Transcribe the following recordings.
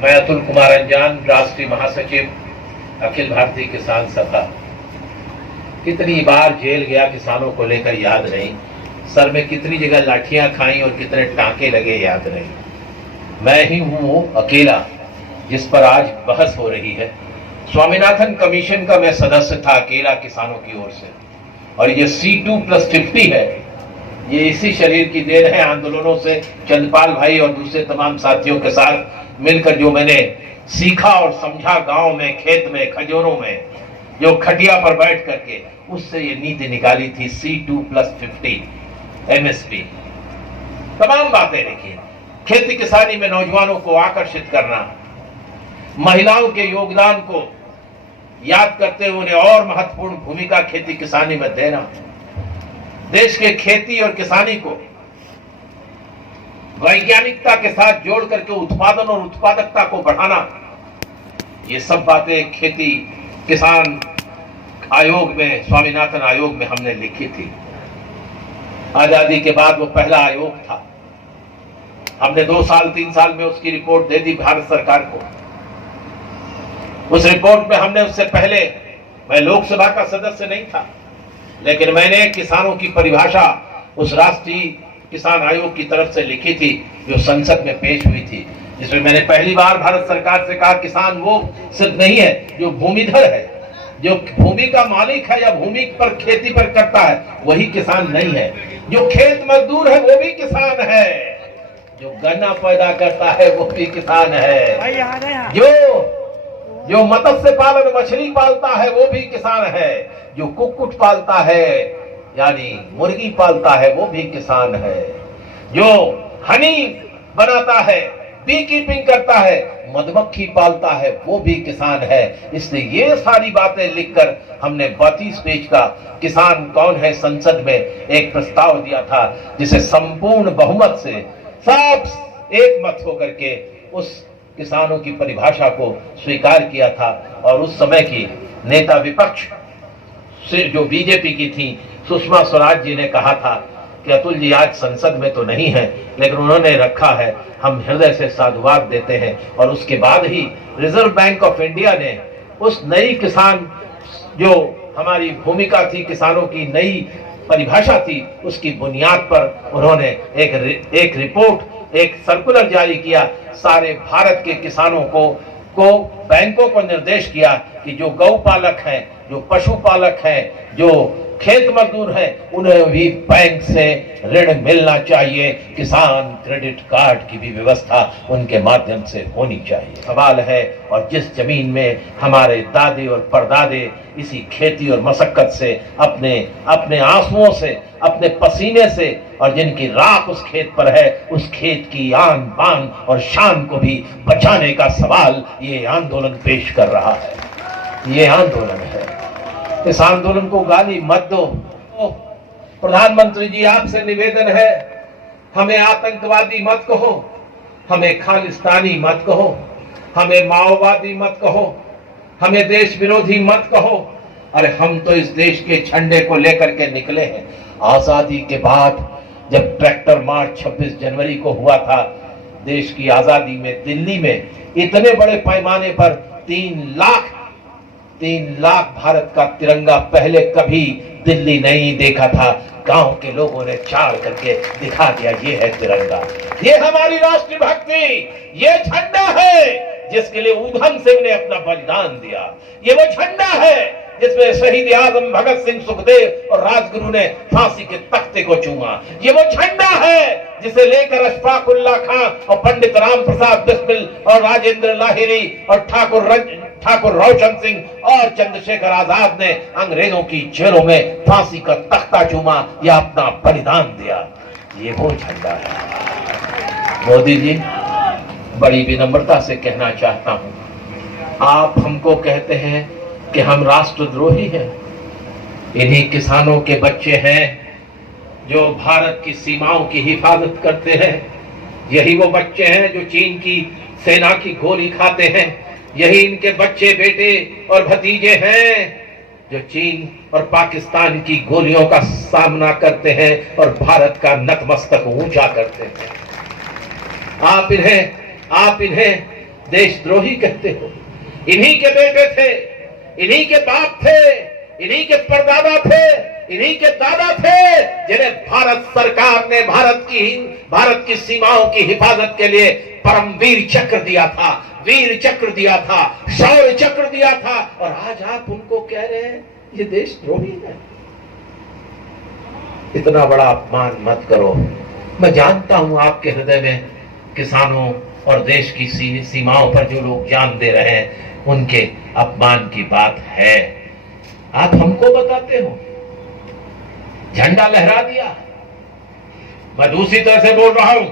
मैं अतुल कुमार अंजान, राष्ट्रीय महासचिव अखिल भारतीय किसान सभा। कितनी बार जेल गया किसानों को लेकर याद नहीं, सर में कितनी जगह लाठियां खाई और कितने टांके लगे याद नहीं। मैं ही हूं वो अकेला जिस पर आज बहस हो रही है। स्वामीनाथन कमीशन का मैं सदस्य था, अकेला किसानों की ओर से। और ये C2+50 है, ये इसी शरीर की देन है। आंदोलनों से चंद्रपाल भाई और दूसरे तमाम साथियों के साथ मिलकर जो मैंने सीखा और समझा, गांव में, खेत में, खजूरों में, जो खटिया पर बैठ करके, उससे ये नीति निकाली थी C2+50 MSP। तमाम बातें लिखी। खेती किसानी में नौजवानों को आकर्षित करना, महिलाओं के योगदान को याद करते हुए उन्हें और महत्वपूर्ण भूमिका खेती किसानी में देना, देश के खेती और किसानी को वैज्ञानिकता के साथ जोड़ करके उत्पादन और उत्पादकता को बढ़ाना, ये सब बातें खेती किसान आयोग में, स्वामीनाथन आयोग में हमने लिखी थी। आजादी के बाद वो पहला आयोग था। हमने 2 साल 3 साल में उसकी रिपोर्ट दे दी भारत सरकार को। उस रिपोर्ट में हमने, उससे पहले मैं लोकसभा का सदस्य नहीं था, लेकिन मैंने किसानों की परिभाषा उस राष्ट्रीय किसान आयोग की तरफ से लिखी थी जो संसद में पेश हुई थी, जिसमें मैंने पहली बार भारत सरकार से कहा किसान वो सिर्फ नहीं है जो भूमिधर है, जो भूमि का मालिक है या भूमि पर खेती पर करता है, वही किसान नहीं है। जो खेत मजदूर है वो भी किसान है, जो गन्ना पैदा करता है वो भी किसान है, जो मत्स्य पालन मछली पालता है वो भी किसान है, जो कुक्कुट पालता है यानी मुर्गी पालता है वो भी किसान है, जो हनी बनाता है, बी कीपिंग करता है, मधुमक्खी पालता है वो भी किसान है। इसलिए ये सारी बातें लिखकर हमने 32 पेज का किसान कौन है संसद में एक प्रस्ताव दिया था, जिसे संपूर्ण बहुमत से सब एक मत होकर के उस किसानों की परिभाषा को स्वीकार किया था। और उस समय की नेता विपक्ष से जो बीजेपी की थी, सुषमा स्वराज जी ने कहा था कि अतुल जी आज संसद में तो नहीं है, लेकिन उन्होंने रखा है, हम हृदय से साधुवाद देते हैं। और उसके बाद ही रिजर्व बैंक ऑफ इंडिया ने उस नई किसान, जो हमारी भूमिका थी, किसानों की नई परिभाषा थी, उसकी बुनियाद पर उन्होंने एक रिपोर्ट, एक सर्कुलर जारी किया। सारे भारत के किसानों को बैंकों को निर्देश किया कि जो गौपालक हैं, जो पशुपालक हैं, जो खेत मजदूर हैं, उन्हें भी बैंक से ऋण मिलना चाहिए। किसान क्रेडिट कार्ड की भी व्यवस्था उनके माध्यम से होनी चाहिए। सवाल है, और जिस जमीन में हमारे दादे और परदादे इसी खेती और मशक्कत से, अपने आंसुओं से, अपने पसीने से, और जिनकी राख उस खेत पर है, उस खेत की आन बान और शान को भी बचाने का सवाल ये आंदोलन पेश कर रहा है। ये आंदोलन है। इस आंदोलन को गाली मत दो। प्रधानमंत्री जी, आपसे निवेदन है, हमें आतंकवादी मत कहो, हमें खालिस्तानी मत कहो, हमें माओवादी मत कहो, हमें देश विरोधी मत कहो। अरे हम तो इस देश के झंडे को लेकर के निकले हैं। आजादी के बाद जब ट्रैक्टर मार्च 26 जनवरी को हुआ था, देश की आजादी में दिल्ली में इतने बड़े पैमाने पर 3 लाख भारत का तिरंगा पहले कभी दिल्ली नहीं देखा था। गांव के लोगों ने चाड़ करके दिखा दिया, ये है तिरंगा, ये हमारी राष्ट्रीय भक्ति, ये झंडा है जिसके लिए ऊधम सिंह ने अपना बलिदान दिया। ये वो झंडा है जिसमें शहीद आजम भगत सिंह, सुखदेव और राजगुरु ने फांसी के तख्ते को चूमा। ये वो झंडा है जिसे लेकर अशफाक उल्लाह खां और पंडित राम प्रसाद बिस्मिल और राजेंद्र लाहिरी और ठाकुर रोशन सिंह और चंद्रशेखर आजाद ने अंग्रेजों की जेलों में फांसी का तख्ता चूमा या अपना बलिदान दिया। ये वो झंडा है। मोदी जी, बड़ी विनम्रता से कहना चाहता हूं, आप हमको कहते हैं कि हम राष्ट्रद्रोही हैं। इन्हीं किसानों के बच्चे हैं जो भारत की सीमाओं की हिफाजत करते हैं। यही वो बच्चे हैं जो चीन की सेना की गोली खाते हैं। यही इनके बच्चे, बेटे और भतीजे हैं जो चीन और पाकिस्तान की गोलियों का सामना करते हैं और भारत का नतमस्तक ऊंचा करते हैं। आप इन्हें देशद्रोही कहते हो। इन्हीं के बेटे थे, इन्हीं के बाप थे, इन्हीं के परदादा थे, इन्हीं के दादा थे जिन्हें भारत सरकार ने भारत की सीमाओं की हिफाजत के लिए परमवीर चक्र दिया था, वीर चक्र दिया था, शौर्य चक्र दिया था, और आज आप उनको कह रहे हैं ये देशद्रोही है। इतना बड़ा अपमान मत करो। मैं जानता हूं आपके हृदय में किसानों और देश की सीमाओं पर जो लोग जान दे रहे हैं उनके अपमान की बात है। आप हमको बताते हो, झंडा लहरा दिया। मैं दूसरी तरह से बोल रहा हूं,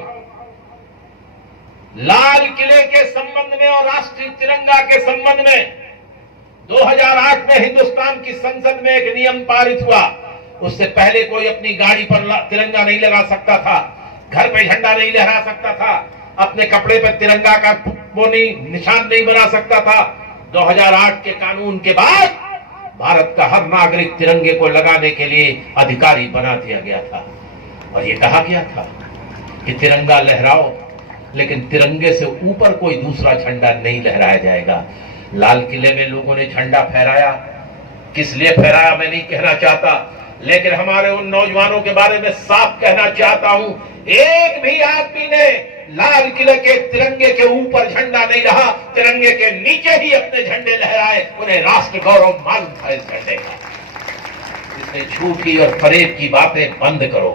लाल किले के संबंध में और राष्ट्रीय तिरंगा के संबंध में 2008 में हिंदुस्तान की संसद में एक नियम पारित हुआ। उससे पहले कोई अपनी गाड़ी पर तिरंगा नहीं लगा सकता था, घर पे झंडा नहीं लहरा सकता था, अपने कपड़े पर तिरंगा का निशान नहीं बना सकता था। 2008 के कानून के बाद भारत का हर नागरिक तिरंगे को लगाने के लिए अधिकारी बना दिया गया था, और ये कहा गया था कि तिरंगा लहराओ, लेकिन तिरंगे से ऊपर कोई दूसरा झंडा नहीं लहराया जाएगा। लाल किले में लोगों ने झंडा फहराया, किस लिए फहराया मैं नहीं कहना चाहता, लेकिन हमारे उन नौजवानों के बारे में साफ कहना चाहता हूं, एक भी आदमी ने लाल किले के तिरंगे के ऊपर झंडा नहीं रहा, तिरंगे के नीचे ही अपने झंडे लहराए। उन्हें राष्ट्र गौरव मालूम था इस झंडे का। इसलिए झूठी और फरेब की बातें बंद करो।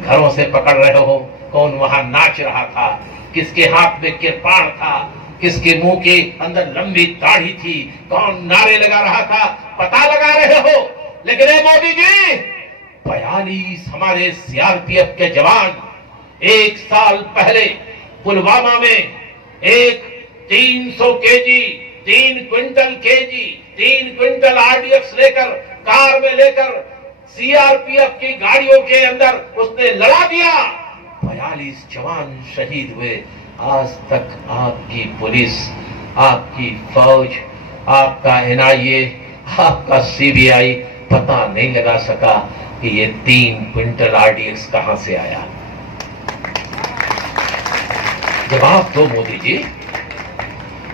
घरों से पकड़ रहे हो कौन वहां नाच रहा था, किसके हाथ में किरपाण था, किसके मुंह के अंदर लंबी दाढ़ी थी, कौन नारे लगा रहा था, पता लगा रहे हो। लेकिन मोदी जी, 42 हमारे सीआरपीएफ के जवान एक साल पहले पुलवामा में एक 300 केजी 3 क्विंटल आरडीएक्स लेकर कार में लेकर सीआरपीएफ की गाड़ियों के अंदर उसने लड़ा दिया। 42 जवान शहीद हुए। आज तक आपकी पुलिस, आपकी फौज, आपका एनआईए, आपका सीबीआई पता नहीं लगा सका कि ये 3 क्विंटल आरडीएक्स कहां से आया। जवाब दो मोदी जी।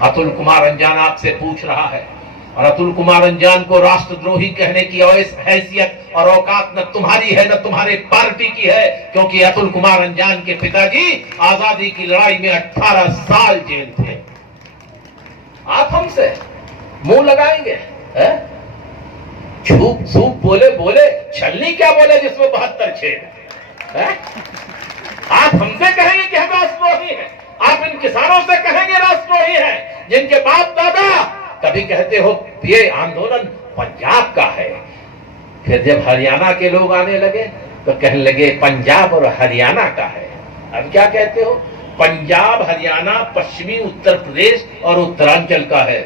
अतुल कुमार अंजान आपसे पूछ रहा है, और अतुल कुमार अंजान को राष्ट्रद्रोही कहने की हैसियत और औकात न तुम्हारी है न तुम्हारे पार्टी की है, क्योंकि अतुल कुमार अंजान के पिताजी आजादी की लड़ाई में 18 साल जेल थे। आप हमसे मुंह लगाएंगे? झूठ झूठ बोले छलनी क्या बोले जिसमें 72 छेद है? आप हमसे कहेंगे कि हम राष्ट्रद्रोही हैं, आप इन किसानों से कहेंगे राष्ट्रद्रोही हैं, जिनके बाप दादा कभी कहते हो ये आंदोलन पंजाब का है, फिर जब हरियाणा के लोग आने लगे तो कहने लगे पंजाब और हरियाणा का है। अब क्या कहते हो? पंजाब, हरियाणा, पश्चिमी उत्तर प्रदेश और उत्तरांचल का है।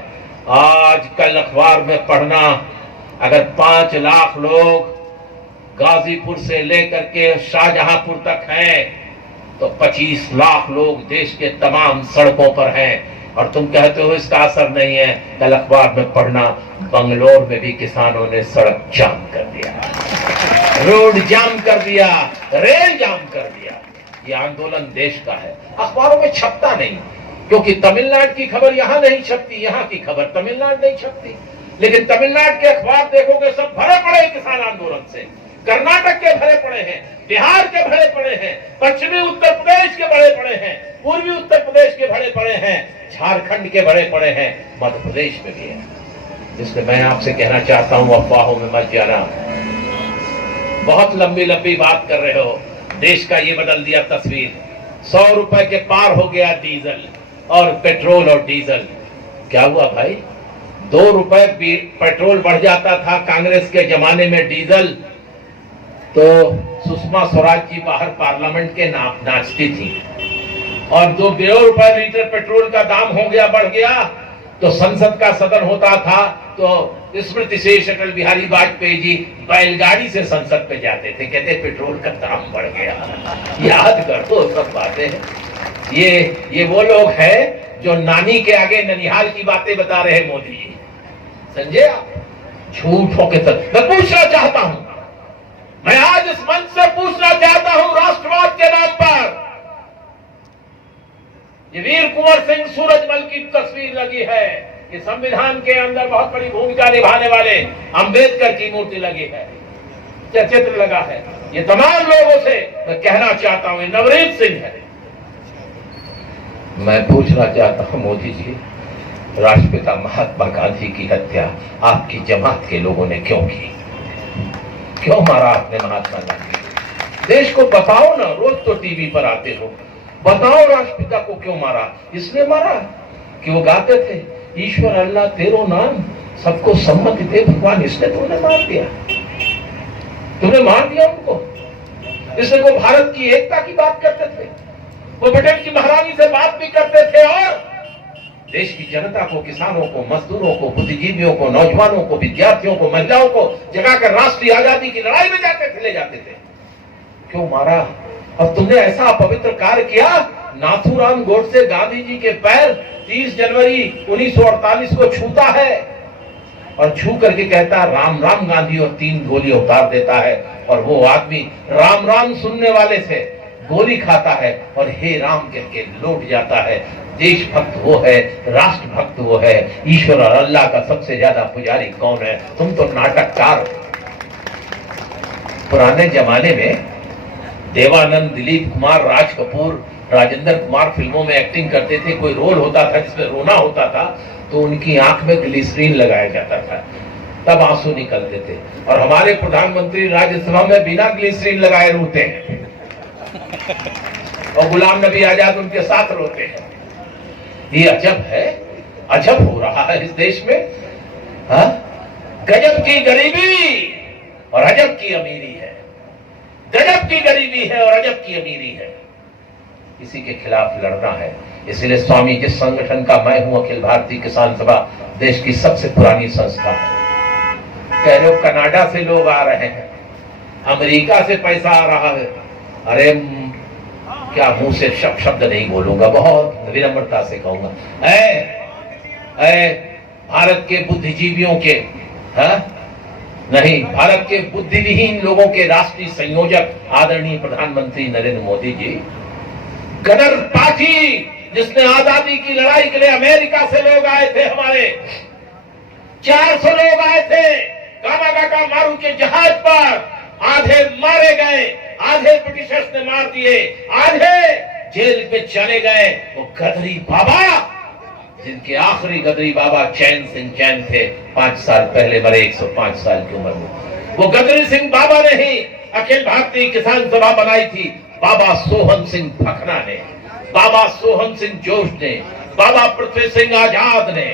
आज कल अखबार में पढ़ना, अगर 5 लाख लोग गाजीपुर से लेकर के शाहजहांपुर तक हैं, तो 25 लाख लोग देश के तमाम सड़कों पर हैं, और तुम कहते हो इसका असर नहीं है। कल अखबार में पढ़ना, बंगलोर में भी किसानों ने सड़क जाम कर दिया, रोड जाम कर दिया, रेल जाम कर दिया। ये आंदोलन देश का है। अखबारों में छपता नहीं, क्योंकि तमिलनाडु की खबर यहां नहीं छपती, यहां की खबर तमिलनाडु नहीं छपती। लेकिन तमिलनाडु के अखबार देखोगे सब भरे पड़े किसान आंदोलन से, कर्नाटक के भरे पड़े हैं, बिहार के भरे पड़े हैं, पश्चिमी उत्तर प्रदेश के भरे पड़े हैं, पूर्वी उत्तर प्रदेश के भरे पड़े हैं, झारखंड के भरे पड़े हैं, मध्य प्रदेश में भी है। इसलिए मैं आपसे कहना चाहता हूं, अफवाहों में मत जाना। बहुत लंबी लंबी बात कर रहे हो। देश का ये बदल दिया तस्वीर। 100 रुपए के पार हो गया डीजल और पेट्रोल और डीजल। क्या हुआ भाई? 2 रुपए पेट्रोल बढ़ जाता था कांग्रेस के जमाने में, डीजल तो सुषमा स्वराज जी बाहर पार्लियामेंट के नाचती थी, और 2 रुपए लीटर पेट्रोल का दाम हो गया, बढ़ गया, तो संसद का सदन होता था तो स्मृति से अटल बिहारी वाजपेयी जी बैलगाड़ी से संसद पे जाते थे, कहते पेट्रोल का दाम बढ़ गया। याद करो सब बातें। ये वो लोग हैं जो नानी के आगे ननिहाल की बातें बता रहे हैं मोदी जी, समझे आप? झूठों के तक मैं पूछना चाहता हूं, मैं आज इस मंच से पूछना चाहता हूं, राष्ट्रवाद के नाम पर ये वीर कुंवर सिंह सूरजमल की तस्वीर लगी है। ये संविधान के अंदर बहुत बड़ी भूमिका निभाने वाले अंबेडकर की मूर्ति लगी है, चित्र लगा है। ये तमाम लोगों से मैं कहना चाहता हूं, नवनीत सिंह है। मैं पूछना चाहता हूं मोदी जी, राष्ट्रपिता महात्मा गांधी की हत्या आपकी जमात के लोगों ने क्यों की? क्यों मारा आपने महात्मा गांधी? देश को बताओ ना, रोज तो टीवी पर आते हो, बताओ राष्ट्रपिता को क्यों मारा? इसलिए मारा कि वो गाते थे, ईश्वर अल्लाह तेरो नाम सबको सम्मति दे भगवान, इसलिए तुमने मार दिया, तुमने मार दिया उनको। इसलिए वो भारत की एकता की बात करते थे, वो ब्रिटेन की महारानी से बात भी करते थे और देश की जनता को, किसानों को, मजदूरों को, बुद्धिजीवियों को, नौजवानों को, विद्यार्थियों को, महिलाओं को जगाकर राष्ट्रीय आजादी की लड़ाई में जाते थे, ले जाते थे। क्यों मारा? अब तुमने ऐसा अपवित्र कार्य किया। नाथूराम गोडसे गांधी जी के पैर 30 जनवरी 1948 को छूता है और छू करके कहता है राम राम गांधी और 3 गोली उतार देता है। और वो आदमी राम राम सुनने वाले से गोली खाता है और हे राम कह के लौट जाता है। देशभक्त वो है, राष्ट्रभक्त वो है। ईश्वर और अल्लाह का सबसे ज्यादा पुजारी कौन है? तुम तो नाटककार। पुराने जमाने में देवानंद, दिलीप कुमार, राज कपूर, राजेंद्र कुमार फिल्मों में एक्टिंग करते थे। कोई रोल होता था जिसमें रोना होता था तो उनकी आंख में ग्लिसरीन लगाया जाता था, तब आंसू निकलते थे। और हमारे प्रधानमंत्री राज्यसभा में बिना ग्लिसरीन लगाए रोते हैं और गुलाम नबी आजाद उनके साथ रोते हैं। ये अजब है, अजब हो रहा है इस देश में। हाँ? गजब की गरीबी और अजब की अमीरी है, गजब की गरीबी है और अजब की अमीरी है। इसी के खिलाफ लड़ना है। इसलिए स्वामी जिस संगठन का मैं हूं, अखिल भारतीय किसान सभा, देश की सबसे पुरानी संस्था है। कह रहे हो कनाडा से लोग आ रहे हैं, अमेरिका से पैसा आ रहा है। अरे क्या मुंह से शब्द नहीं बोलूंगा, बहुत विनम्रता से कहूंगा। भारत के बुद्धिजीवियों के, नहीं, भारत के बुद्धिविहीन लोगों के राष्ट्रीय संयोजक आदरणीय प्रधानमंत्री नरेंद्र मोदी जी, गदर पार्टी जिसने आजादी की लड़ाई के लिए अमेरिका से लोग आए थे, हमारे 400 लोग आए थे कामागाका मारू के जहाज पर। आधे मारे गए, आधे ब्रिटिशर्स ने मार दिए, आधे जेल में चले गए। वो गदरी बाबा, जिनके आखिरी गदरी बाबा चैन सिंह चैन थे, 5 साल पहले मरे, 105 साल की उम्र में। वो गदरी सिंह बाबा ने ही अखिल भारतीय किसान सभा बनाई थी। बाबा सोहन सिंह भखना ने, बाबा सोहन सिंह जोश ने, बाबा पृथ्वी सिंह आजाद ने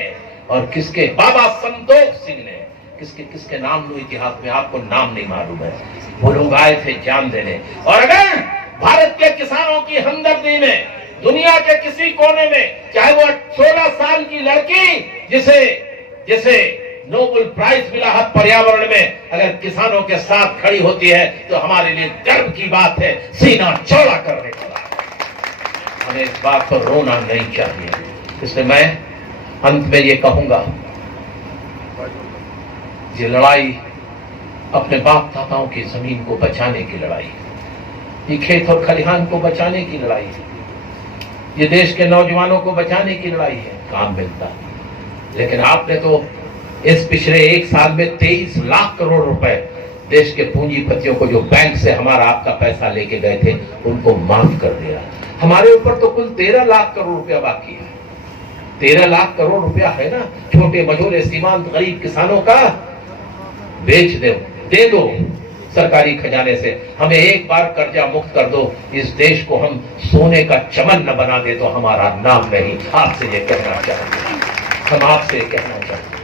और किसके बाबा संतोष सिंह ने। किसके किसके नाम लो इतिहास में, आपको नाम नहीं मालूम है। वो लोग आए थे जान देने। और अगर भारत के किसानों की हमदर्दी में दुनिया के किसी कोने में, चाहे वो 16 साल की लड़की जिसे नोबेल प्राइज मिला है पर्यावरण में, अगर किसानों के साथ खड़ी होती है तो हमारे लिए गर्व की बात है, सीना चौड़ा करने की बात। हमें इस बात पर रोना नहीं चाहिए। इसलिए मैं अंत में ये कहूंगा, ये लड़ाई अपने बाप दादाओं की जमीन को बचाने की लड़ाई, ये खेत और खलिहान को बचाने की लड़ाई है, ये देश के नौजवानों को बचाने की लड़ाई है। काम मिलता, लेकिन आपने तो इस पिछले 1 साल में 23 लाख करोड़ रुपए देश के पूंजीपतियों को, जो बैंक से हमारा आपका पैसा लेके गए थे, उनको माफ कर दिया। हमारे ऊपर तो कुल 13 लाख करोड़ रुपया बाकी है। 13 लाख करोड़ रुपया है ना, छोटे मझोले सीमांत गरीब किसानों का बेच दे दो सरकारी खजाने से। हमें एक बार कर्जा मुक्त कर दो, इस देश को हम सोने का चमन न बना दे तो हमारा नाम नहीं। आपसे ये कहना चाहते हैं, हम आपसे कहना चाहते हैं।